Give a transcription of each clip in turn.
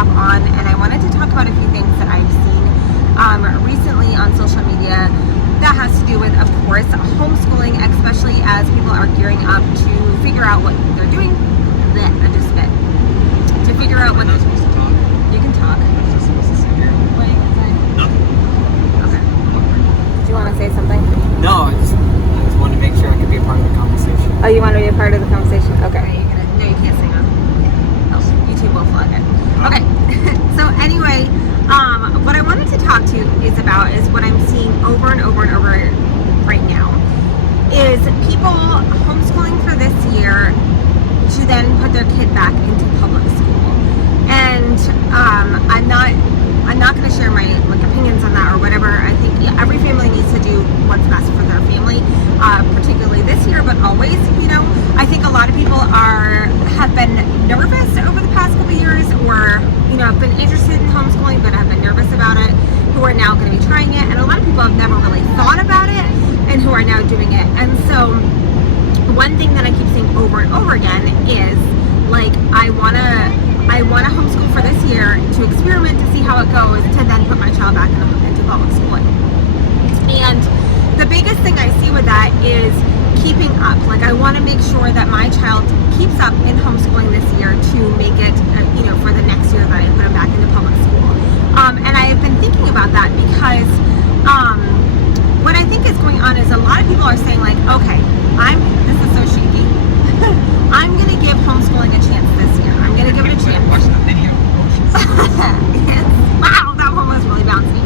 hop on, and I wanted to talk about a few things that I've seen recently on social media that has to do with, of course, homeschooling, especially as people are gearing up to figure out what they're doing. I just spit. To figure out what they're supposed to talk. You can talk. I'm just supposed to sit here. What are you going to say? Nothing. Okay. Do you want to say something? No, I just wanted to make sure I could be a part of the conversation. Oh, you want to be a part of the conversation? Okay. No, you can't sing on. Oh, YouTube will flag it. Okay. So anyway, what I wanted to talk to is what I'm seeing over and over and over right now is people homeschooling for this year to then put their kid back into public school. And I'm not going to share my opinions on that or whatever. I think every family needs to do what's best for their family, particularly this year, but always. I think a lot of people have been nervous over the past couple of years, or have been interested in homeschooling but have been nervous about it, who are now going to be trying it, and a lot of people have never really thought about it and who are now doing it. And so one thing that I keep saying over and over again is I want to homeschool for this year to experiment, to see how it goes, to then put my child back into public schooling. And the biggest thing I see with that is keeping up. I want to make sure that my child keeps up in homeschooling this year to make it, for the next year that I put him back into public school. And I have been thinking about that because what I think is going on is a lot of people are saying okay, this is so shaky. I'm going to give homeschooling a chance this year. I'm going to give it a chance. Watch the video. Yes. Wow, that one was really bouncy.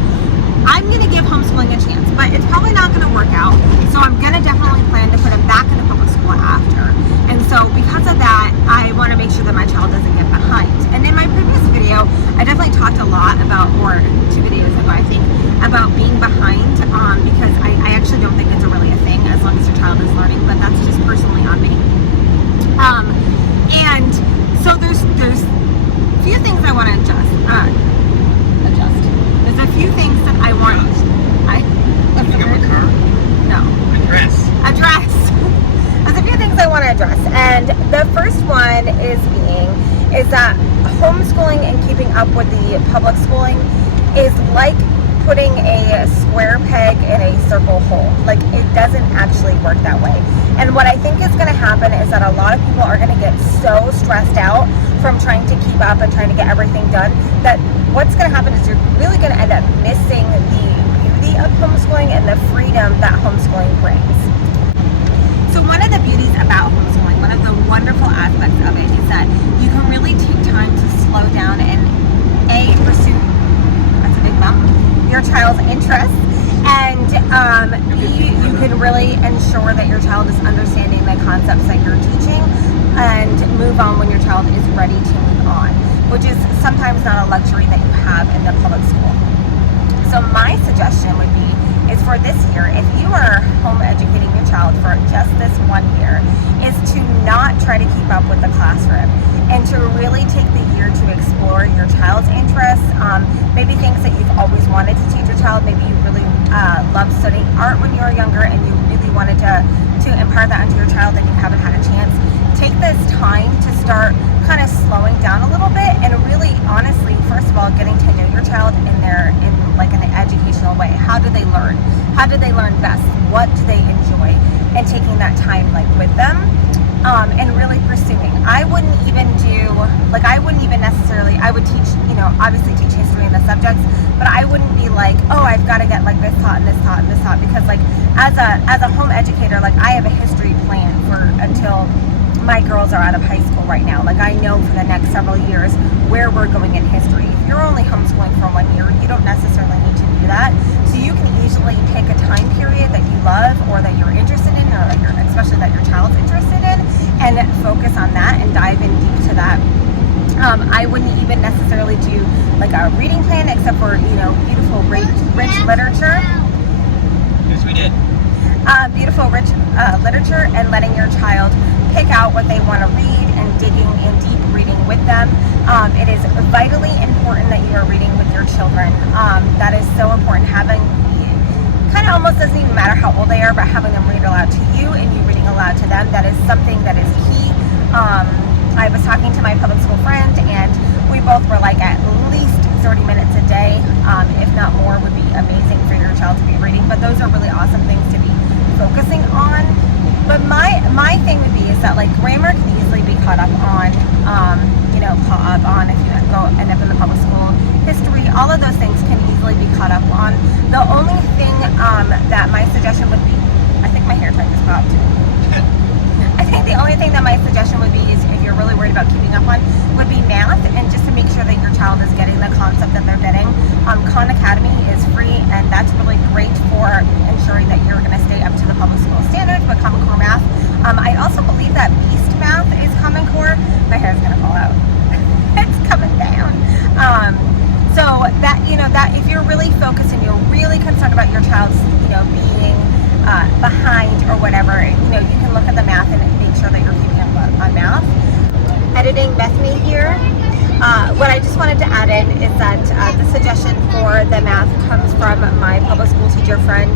I'm going to give homeschooling a chance, but it's probably not going to work out. So I'm going to definitely plan to put him back into public school after. And so because of that, I want to make sure that my child doesn't get behind. And in my previous video, I definitely talked a lot about, or 2 videos ago, I think, about being behind, because I actually don't think it's really a thing as long as your child is learning, but that's just personally on me. And so there's a few things I want to adjust. There's a few things that I want. You got a car? No. Address. There's a few things I want to address, and the first one is that homeschooling and keeping up with the public schooling is like putting a square peg in a circle hole. It doesn't actually work that way. And what I think is going to happen is that a lot of people are going to get so stressed out from trying to keep up and trying to get everything done that what's going to happen is you're really going to end up missing the beauty of homeschooling and the freedom that homeschooling brings. So one of the beauties about homeschooling, one of the wonderful aspects of it is that you can really take time to slow down and pursue, that's a big bump, your child's interests, and you can really ensure that your child is understanding the concepts that you're teaching and move on when your child is ready to move on, which is sometimes not a luxury that you have in the public school. So my suggestion would be is for this year, if you are home educating your child for just this 1 year, is to not try to keep up with the classroom and to really take the year to explore your child's interests, maybe things that you've always wanted to teach your child. Maybe you really loved studying art when you were younger and you really wanted to impart that onto your child and you haven't had a chance. Take this time to start kind of slowing down a little bit and really honestly, first of all, getting to know your child in an educational way. How do they learn? How do they learn best? What do they enjoy? And taking that time with them and really pursuing. I wouldn't even necessarily, I would teach, obviously teach history in the subjects, but I wouldn't be I've got to get this taught and this taught and this taught, because as a home educator, I have a history plan for until my girls are out of high school right now. I know for the next several years where we're going in history. If you're only homeschooling for 1 year, you don't necessarily need to do that. So you can easily pick a time period that you love or that you're interested in, or especially that your child's interested in, and focus on that and dive in deep to that. I wouldn't even necessarily do a reading plan, except for beautiful rich literature. Yes, we did. Beautiful rich literature, and letting your child pick out what they want to read and digging in deep reading with them. It is vitally important that you are reading with your children. That is so important. Having, kind of almost doesn't even matter how old they are, but having them read aloud to you and you reading aloud to them, that is something that is key. I was talking to my public school friend, and we both were at 30 minutes a day, if not more, would be amazing for your child to be reading. But those are really awesome things to be focusing on. But my thing would be is that like grammar can easily be caught up on, caught up on if you go end up in the public school. History, all of those things can easily be caught up on. The only thing that my suggestion would be, I think my hair tie just popped. I think the only thing that my suggestion would be is if you're really worried about keeping up on would be math, and just to make sure that your child is getting the concept that they're getting. Khan Academy is free, and that's really great for ensuring that you're going to stay up to the public school standards with Common Core math. I also believe that Beast Math is Common Core. My hair's going to fall out. It's coming down. So that, that if you're really focused and you're really concerned about your child's, being behind or whatever, you can look at the math and make sure that you're keeping up on math. Editing Bethany here. What I just wanted to add in is that the suggestion for the math comes from my public school teacher friend.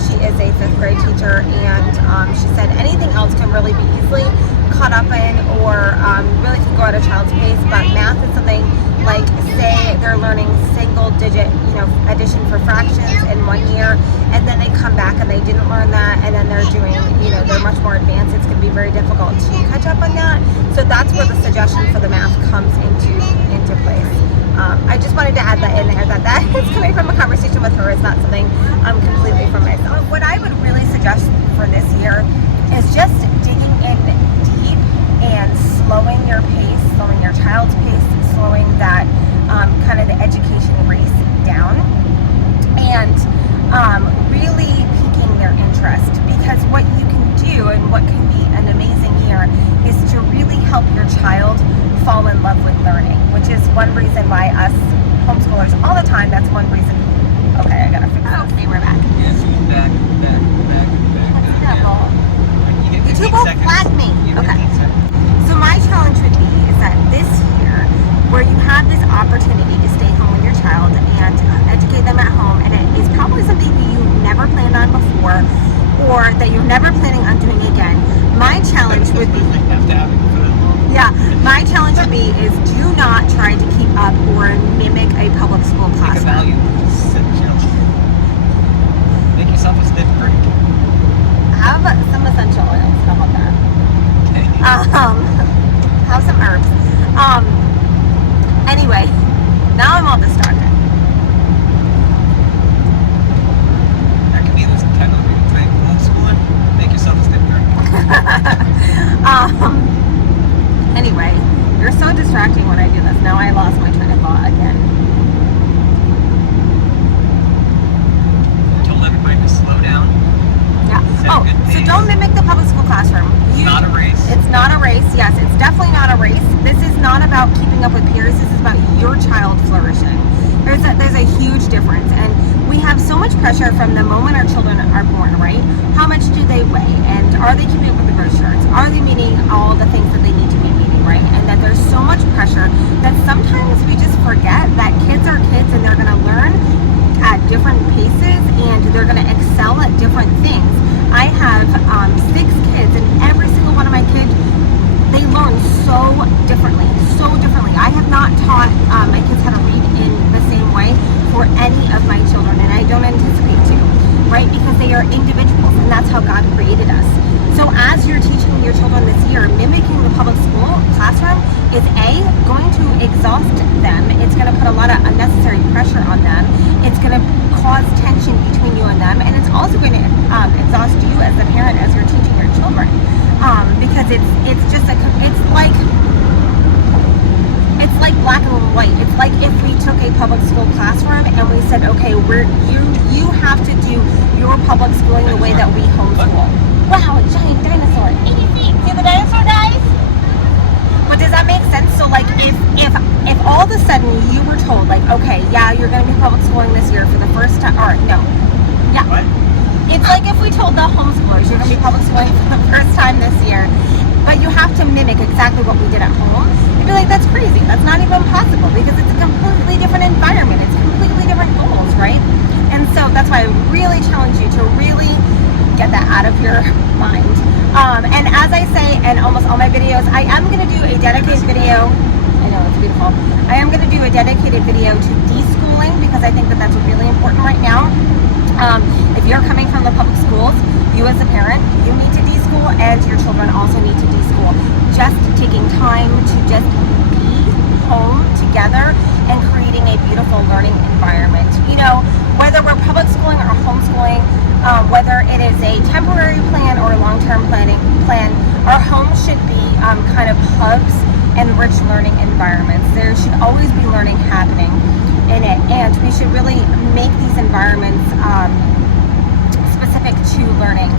She is a 5th grade teacher, and she said anything else can really be easily caught up in or really can go at a child's pace, but math is something like, say they're learning single digit, addition for fractions in 1 year, and then they come back and they didn't learn that, and then they're doing, they're much more advanced. It's going to be very difficult to catch up on that. So that's where the suggestion for the math comes into place. I just wanted to add that in there, that is coming from a conversation with her. It's not something completely from myself. What I would really suggest for this year is just digging in deep and slowing your pace, slowing your child's pace, slowing that kind of the education race down, and really piquing their interest. Because what you can do and what can be an amazing year is to really help your child fall in love with learning, which is one reason why us homeschoolers all the time, that's one reason. Okay, I gotta fix it. Okay, we're back. Yes, back. You two both flagged me. Okay. So my challenge would be is that this year, where you have this opportunity to stay home with your child and educate them at home, and it is probably something that you never planned on before, or that you're never planning on doing again, my challenge would be, my challenge would be is do not try to keep up or mimic a public school classroom. Make yourself a stiff drink. Have some essential oils. How about that? Okay. Have some herbs. Anyway, now I'm all distracted. That could be this title of your thing. Homeschooling. Make yourself a stiff drink. Anyway, you're so distracting when I do this. Now I lost my train of thought again. I told everybody to slow down. Yeah. Oh, so don't mimic the public school classroom. It's not a race. It's not a race. Yes, it's definitely not a race. This is not about keeping up with peers. This is about your child flourishing. There's a huge difference, and we have so much pressure from the moment our children are born, right? How much do they weigh, and are they keeping up with the growth charts? Are they meeting all the things that they need to be meeting, right? And that there's so much pressure that sometimes we just forget that kids are kids, and they're going to learn at different paces, and they're going to excel at different things. I have 6 kids, and every single one of my kids, they learn so differently. I have not taught my kids how to read in the same way for any of my children, and I don't anticipate to, right? Because they are individuals, and that's how God created us. So as you're teaching your children this year, mimicking the public school classroom is going to exhaust them. It's going to put a lot of unnecessary pressure on them. It's going to cause tension between you and them, and it's also going to exhaust you as a parent as you're teaching your children, because it's like black and white. It's like if we took a public school classroom and we said, okay, you have to do your public schooling the way that we homeschool. Wow, a giant dinosaur, 80 feet. See the dinosaur, guys? But does that make sense? So like if all of a sudden you were told, like, okay, yeah, you're going to be public schooling this year for the first time, or no, yeah. What? It's like if we told the homeschoolers you're going to be public schooling for the first time this year, but you have to mimic exactly what we did at home. You'd be like, that's crazy. That's not even possible, because it's a completely different environment. It's completely different goals, right? And so that's why I really challenge you to really get that out of your mind. And as I say in almost all my videos, I am going to do a dedicated video. I know, it's beautiful. I am going to do a dedicated video to deschooling because I think that that's really important right now. If you're coming from the public schools, you as a parent, you need to deschool, and your children also need to deschool. Just taking time to just be home together and creating a beautiful learning environment. You know, whether we're public schooling or homeschooling, whether it is a temporary plan or a long-term plan, our home should be kind of hubs and rich learning environments. There should always be learning happening in it, and we should really make these environments specific to learning.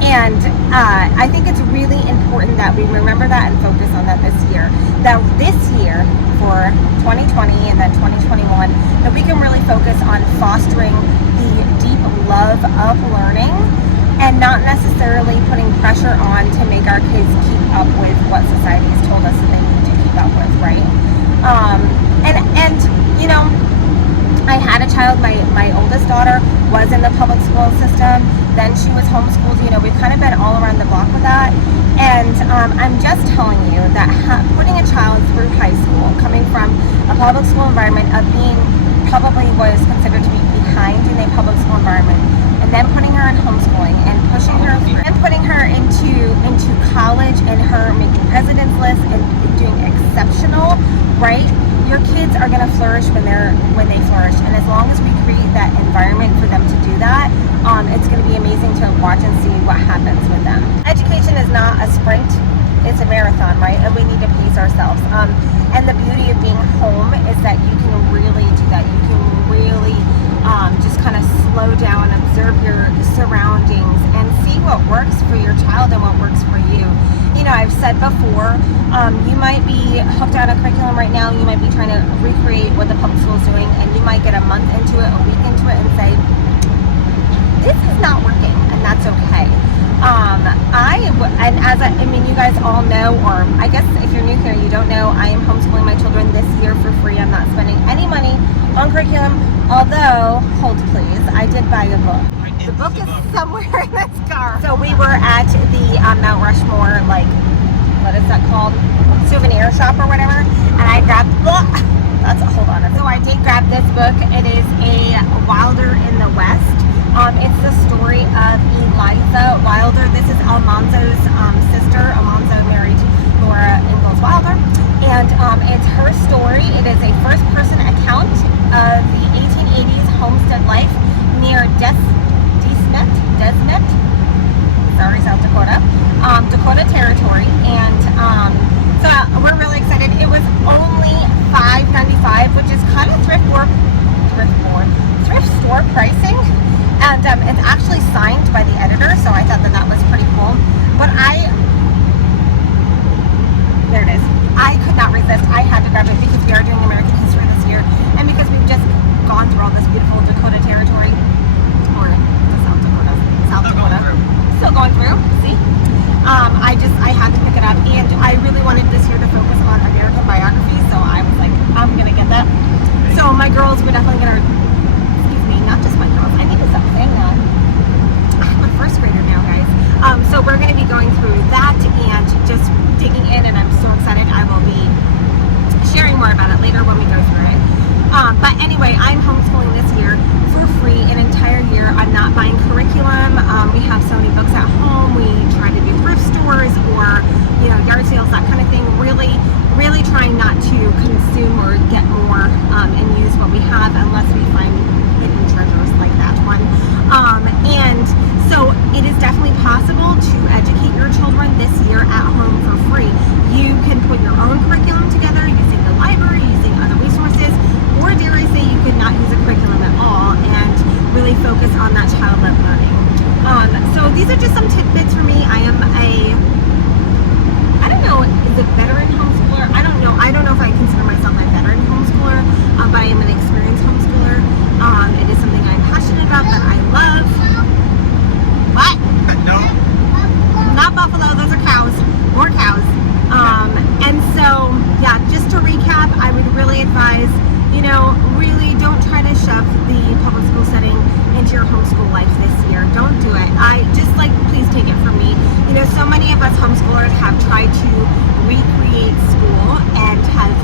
And I think it's really important that we remember that and focus on that this year. That this year, for 2020 and then 2021, that we can really focus on fostering the deep love of learning and not necessarily putting pressure on to make our kids keep up with what society has told us that they need to keep up with, right? And you know, I had a child, my oldest daughter was in the public school system, then she was homeschooled. You know, we've kind of been all around the block with that. And I'm just telling you that putting a child through high school, coming from a public school environment of being probably what is considered to be behind in a public school environment, and then putting her in homeschooling and pushing her through and putting her into college and her making president's list and doing exceptional, right? Your kids are going to flourish when they flourish, and as long as we create that environment for them to do that, it's going to be amazing to watch and see what happens with them. Education is not a sprint, it's a marathon, right? And we need to pace ourselves. And the beauty of being home is that you can really do that. You can really just kind of slow down, observe your surroundings, and see what works for your child and what works for you. You know, I've said before, you might be hooked on a curriculum right now, you might be trying to recreate what the public school is doing, and you might get a month into it, a week into it, and say, this is not working, and that's okay. I mean, you guys all know, or I guess if you're new here, you don't know, I am homeschooling my children this year for free. I'm not spending any money on curriculum, although, hold please, I did buy a book. The book is somewhere in this car. So we were at the Mount Rushmore, like, what is that called? Souvenir shop or whatever. And I grabbed, hold on. So I did grab this book. It is a Wilder in the West. It's the story of Eliza Wilder. This is Almanzo's sister. Almanzo married Laura Ingalls Wilder. And it's her story. It is a first-person account of the 1880s homestead life near Desmet, South Dakota, Dakota Territory, and so we're really excited. It was only $5.95, which is kind of thrift store pricing, and it's actually signed by the editor, so I thought that was pretty cool. But there it is. I could not resist. I had to grab it because we are doing American history this year, and because we've just gone through all this beautiful Dakota Territory, or South Dakota. Still going through, see? I had to pick it up, and I really wanted this year to focus on American biography, so I was like, I'm gonna get that. So my girls were definitely gonna, excuse me, not just my girls, I need to stop saying that. I'm a first grader now, guys. So we're gonna be going through that and just digging in, and I'm so excited. I will be sharing more about it later when we go through it. But anyway, I'm homeschooling this year for free, an entire year. I'm not buying curriculum. We have so many books at home. We try to do thrift stores or, you know, yard sales, that kind of thing. Really trying not to consume or get more and use what we have unless we find hidden treasures like that one. And so it is definitely possible to educate your children this year at home for free. You can put your own curriculum together using the library, using other resources, or dare I say you could not use a curriculum at all and really focus on that child-led learning. So these are just some tidbits for me. I don't know, is it veteran homeschooler? I don't know if I consider myself a veteran homeschooler, but I am an experienced homeschooler. It is something I'm passionate about, that I love. What? No. Not buffalo, those are cows. More cows. And so, yeah, just to recap, I would really advise, you know, really don't try to shove the public school setting into your homeschool life this year. Don't do it. Please take it from me. You know, so many of us homeschoolers have tried to recreate school and have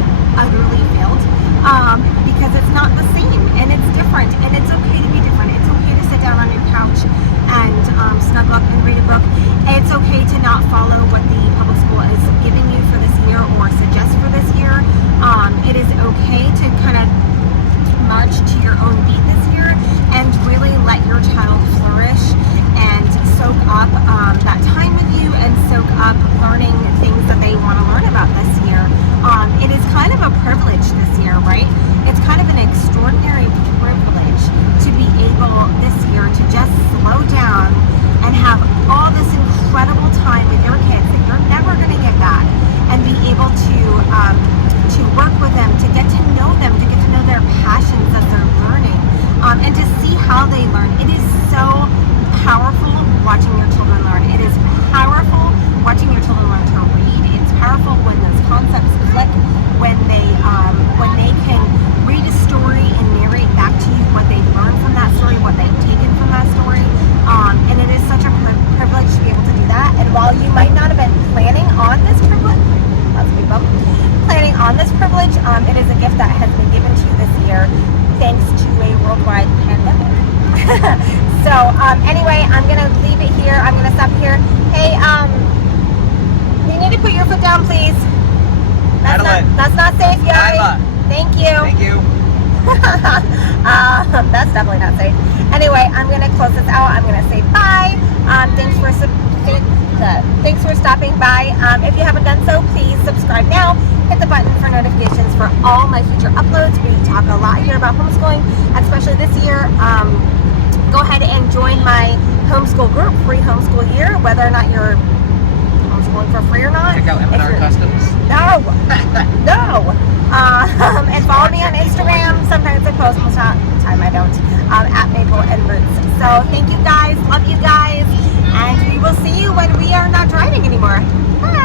it is a gift that has been given to you this year thanks to a worldwide pandemic. So anyway, I'm gonna leave it here. I'm gonna stop here. Hey, you need to put your foot down, please. That's not safe, Yari. Thank you. Thank you. That's definitely not safe. Anyway, I'm gonna close this out. I'm gonna say bye. Thanks for stopping by. If you haven't done so, please subscribe now. Hit the button for notifications for all my future uploads. We talk a lot here about homeschooling, especially this year. Go ahead and join my homeschool group, free homeschool year, whether or not you're homeschooling for free or not. Check out M&R Customs. No. And follow me on Instagram. Sometimes I post, most of the time I don't. At Maple and Roots. So thank you guys. Love you guys. And we will see you when we are not driving anymore. Bye.